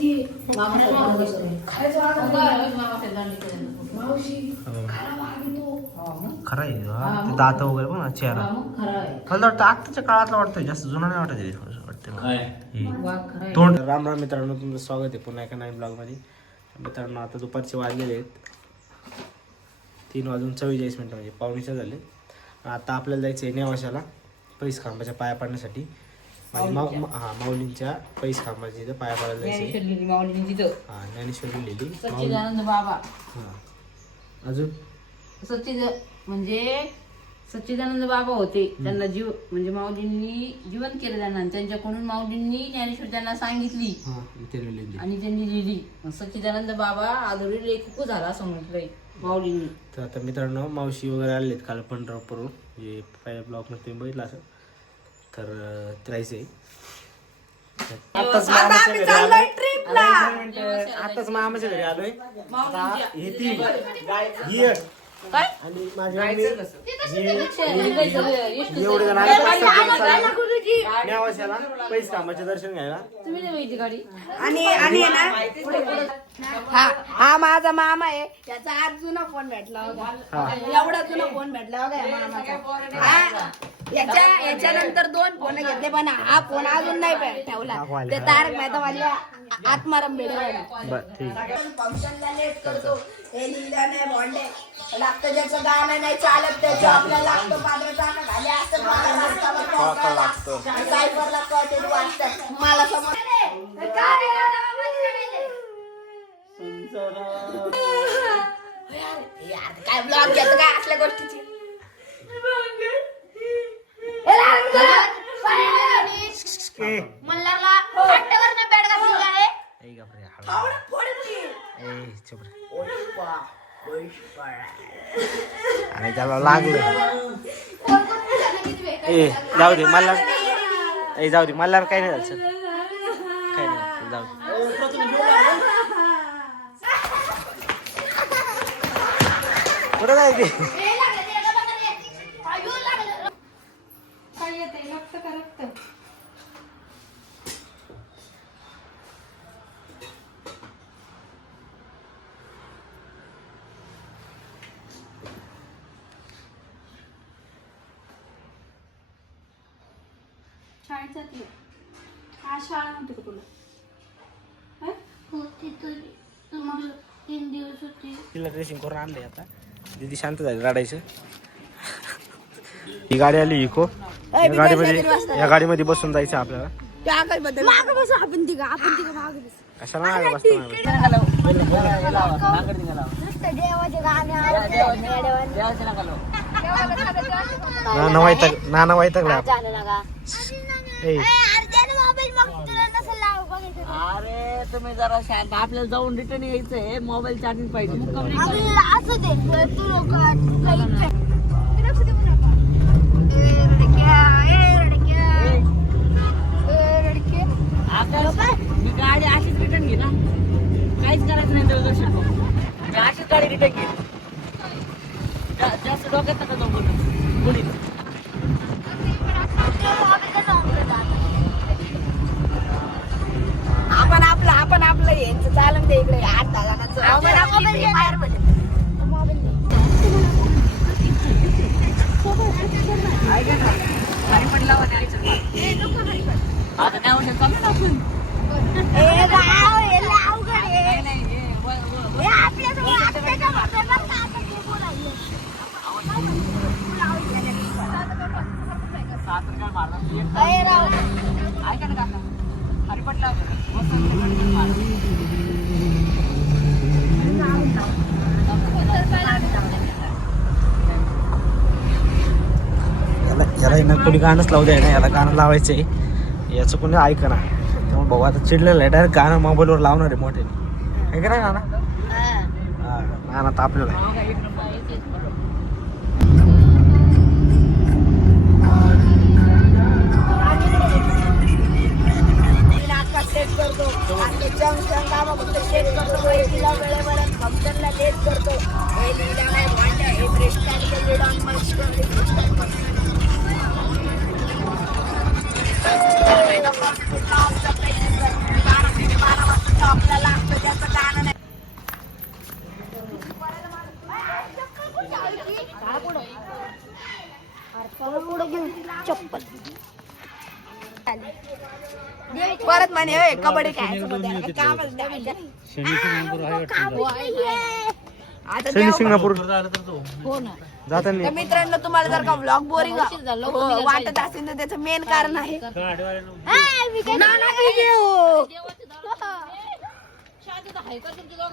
खरं आहे ते दात वगैरे पण चेहरा मला वाटतं आत्ताच्या काळातला वाटतं जास्त जुना नाही वाटत तोंड. राम राम मित्रांनो, तुमचं स्वागत आहे पुन्हा एका नवीन ब्लॉगमध्ये. मित्रांनो आता दुपारचे वाजलेले आहेत 3:44 म्हणजे 3:45 झाले. आता आपल्याला जायचं आहे नेवाशाला पैस खांबाच्या पाया पडण्यासाठी. माऊलींच्या पैस खांबाच्या इथं पाया पडायला जायचं. हा, ज्ञानेश्वरी लिहिली सच्चिदानंद बाबा. अजून सच्चिदानंद बाबा होते, त्यांना जीव म्हणजे माऊलींनी जीवन केलं त्यांना, त्यांच्याकडून माऊलींनी ज्ञानेश्वरी त्यांना सांगितली आणि त्यांनी लिहिली. सच्चिदानंद बाबा आधुरी लेखक झाला असं म्हटलंय माऊलींनी. तर आता मित्रांनो मावशी वगैरे आलेत काल पंढरपूरवरून, जे पहिल्या ब्लॉगमध्ये तुम्ही बघितलं असं. तर राहायचंय आताच मामाच्या घरी आलोय. आणि माझ्या एवढे जण नेवाशाला पैस कामाचे दर्शन घ्यायला. तुम्ही नाही माहिती गाडी. आणि हा माझा मामा आहे, त्याचा आज जुना फोन भेटला होता. एवढा जुना फोन भेटला होता मामाचा. याच्यानंतर 2 फोन घेतले पण हा फोन अजून नाही ठेवला. ते तारक मेहता माझ्या आत्माराम फंक्शनला लेट करतो. हे लिहिलं नाही बॉन्डे लागतं, ज्याचं गाणं नाही चालत त्याचं आपल्याला लागतं. पादराचा खाली असतं सायबरला कळते वाचतात मला समज. काय ब्लॉग घेतो काय असल्या गोष्टीची. मल्हारला हट्टावर ना बॅट घातलेला आहे. आणि त्याला लागलं. जाऊ दे मला, जाऊ दे मला काही नाही झालं. काही नाही जाऊ दे. कुठं जायचे शाळेत जाते. आज शाळा नव्हती का तुला? होती तरी तुम्हाला 3 दिवस होती. तिला ड्रेसिंग करून आणलंय आता. दीदी शांत झाली रडायचं. ही गाडी आली इको. या गाडीमध्ये बसून जायचं आपल्याला. कशाला मागे बसतो. नाना वैतागला. अरे तुम्ही जरा शांत, आपल्याला जाऊन रिटर्न यायचंय. मोबाईल चार्जिंग पाहिजे. मी गाडी अशीच रिटर्न घे ना, काहीच करायचं नाही देवदर्शन. मी अशीच गाडी रिटर्न घे. जास्त डोक्यात नका जाऊ पुढे. आपण आपलं यांचं चालून दे इकडे 8-10 जणांचं. आता नाही होऊ शकत आपण. ऐका ना काका, हरिपटला याला कोणी गाणंच लावू द्या ना, याला गाणं लावायचंय. याचं कोणी ऐका ना. त्यामुळे भाऊ आता चिडलेलं आहे. डायरेक्ट गाणं मोबाईलवर लावणार आहे मोठे. ऐका ना नाना. नाना तर आपल्याला म्हणे "ओय, कबड्डी खेळायचं मध्ये कामच द्यायचं." आता शनी शिंगणापूर हो ना जाता नाही. तर मित्रांनो तुम्हाला जर का ब्लॉग बोरिंग वाटत असेल तर त्याचं मेन कारण आहे नाना व्हिडिओ.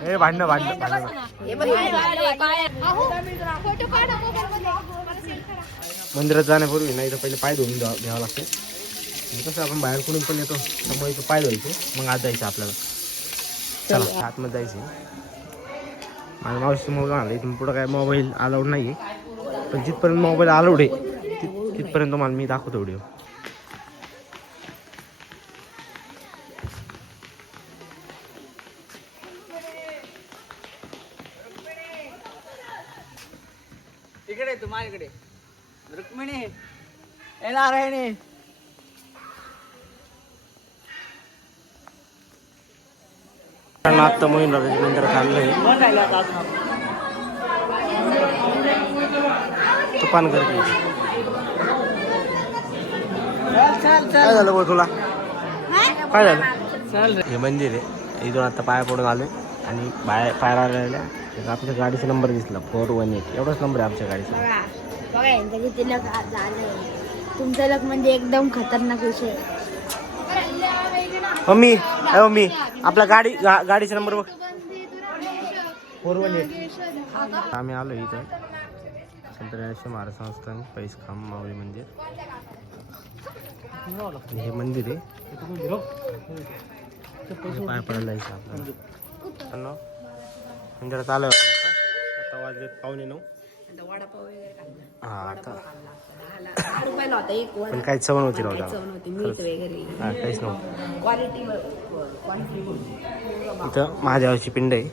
हे भांडणं भांडणं भांडणं. हे बघ, हे मंदिरात जाण्यापूर्वी नाही तर पहिले पाय धुवून घ्यावं लागते. कसं आपण बाहेर कुठून पण येतो त्यामुळे इथं पाय धुवायचे मग आत जायचं आपल्याला. चला आतमध्ये जायचं. माझ्या मावशी मुलगा आला इथून पुढं काय मोबाईल अलाउड नाही आहे पण जिथपर्यंत मोबाईल अलाउड आहे तिथपर्यंत तुम्हाला मी दाखवतो व्हिडिओ. इकडे तू माझ्याकडे रुक्मिणी ए नारायणी आत्ता मोहीन राजाच्या मंदिरात चाललंय. तुफान गर्दी. काय झालं बोल तुला काय झालं? हे मंदिर आहे इथून आता पाया पडून आलोय आणि पायरा आलेल्या आपल्या गाडीचा नंबर दिसला 418 एवढाच नंबर आहे आमच्या गाडीचा. बघा यांचं किती लक झालंय. तुमचं लक म्हणजे एकदम खतरनाक विषय. मम्मी अरे मम्मी आपला गाडीचा नंबर बघ 418. आम्ही आलो इथं संत ज्ञानेश्वर महाराज संस्थान पैसखांब माऊली मंदिर. हे मंदिर आहे पाय पडायला जायचं आपल्याला. मंदिरात आलोय आता वाजले 8:45. वडापाव वगैरे खाल्ला. हा आता 10 रुपयाला होता एक वडा. पण काही चव नव्हती राहू चव नव्हती, मीठ वगैरे हा काहीच नव्हतं. क्वालिटी. इथं महादेवाची पिंड आहे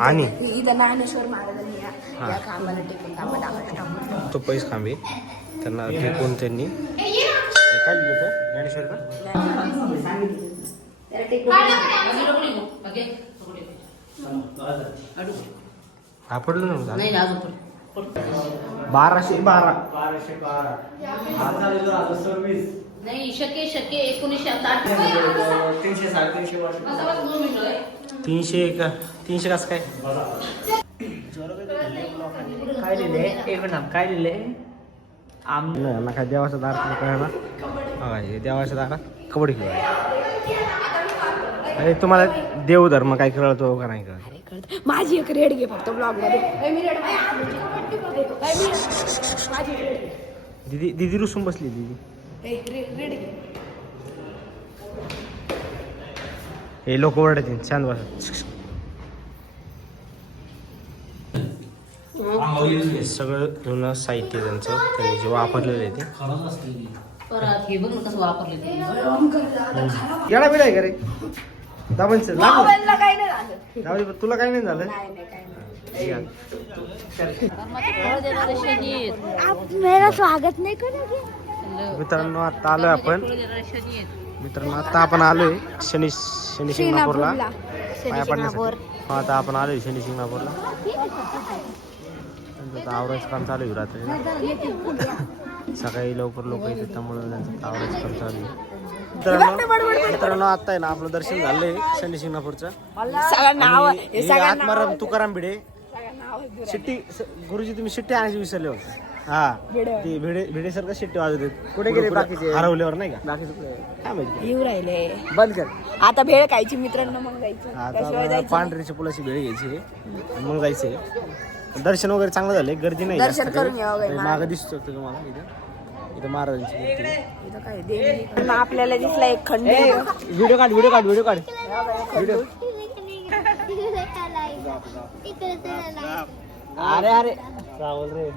आणि इथं ज्ञानेश्वर महाराजांनी या खांबाला टेकून तांबा टाकला. तो पैस खांबे त्यांना टेकून त्यांनी काय लिहिलं होतं ज्ञानेश्वर का हा पडलं नव्हतं नाही अजून पण 1212 नाही शक्य 1960 300 का 300 कसं काय काय लिहिले एक नाम काय लिहिले नाही ना काय देवाच्या दारात काय ना बघा हे देवाच्या दारात कबड्डी खेळ. अरे तुम्हाला देवधर्म काय कळतो का नाही कळत? माझी एक रेड घे फक्त ब्लॉग मध्ये. दीदी रुसून बसली दीदी. हे लोक ओरडतील शांत बसा. सगळं जुनं साहित्य त्यांचं त्यांनी जे वापरलेलं आहे ते परत हे बघ ना कसं वापरले ते. येडा बिडा आहे का रे दाबण सर मोबाईलला काही नाही झालं. दाबण तुला काही नाही झालं. नाही नाही काही नाही. ठीक आहे. कर्माचे फळ देणारे शनी आहेत. आप मेरा स्वागत नाही करोगे. मित्रांनो आता आलोय आपण फळ देणारे शनी आहेत. मित्रांनो आता आपण आलोय शनी शिंगणापूरला पाया पडण्यासाठी. आता आपण आलोय शनी शिंगणापूरला. आवरायचं काम चालू आहे रात्री. सकाळी लवकर लोक येतात त्यामुळे त्यांचं आवरायचं काम चालू आहे. मित्रांनो आता आहे ना आपलं दर्शन झालंय शनी शिंगणापूरचं. सगळं नाव आणि हे हे सगळं आत्माराम तुकाराम भिडे नाव शिट्टी गुरुजी तुम्ही शिट्टी आणायची विसरले होते. हा ती भिडे सारखं शिट्टी वाजवत होते. कुठे गेले बाकीचे हरवल्यावर नाही का बाकीचे काय माहिती येऊ राहिले. बंद कर. आता भेळ खायची मित्रांनो मग जायचं. त्याशिवाय आता जायचं पांढरीच्या पुलाची भेळ घ्यायची मग जायचंय. दर्शन वगैरे चांगलं झालंय गर्दी नाही दर्शन जास्त करून यावं काही. मागं दिसतो तुम्हाला इथं महाराजांची मूर्ती आहे. इथं काय देवी. आपल्याला दिसला एक खंड. व्हिडिओ काढ व्हिडिओ अरे अरे चावल रे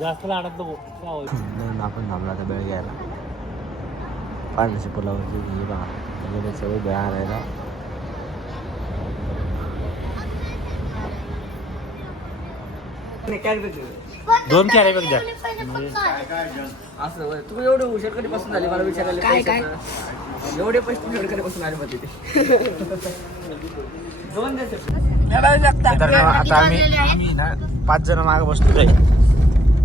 जास्त लाडत नको. आपण थांबला आता बेळ घ्यायला पांढरीच्या पुलावरती घे बघा सगळं बेळ आणायला. दोन कॅरे बघ द्या. असं होय. तू एवढे हुशार कधीपासून झाले मला विचारायला काय पैशाचं? एवढे पैसे कधीपासून आले मग तिथे 2 दिवस मित्रांनो आता आम्ही ना 5 जण मागे बसलेलो आहे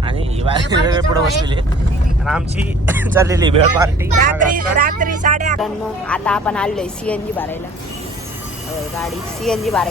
आणि ही बाहेर पुढे बसलेली आहे. आणि आमची चाललेली भेळ पार्टी रात्री 8:30 आता आपण आलोय सीएनजी भरायला गाडी सीएनजी भरायला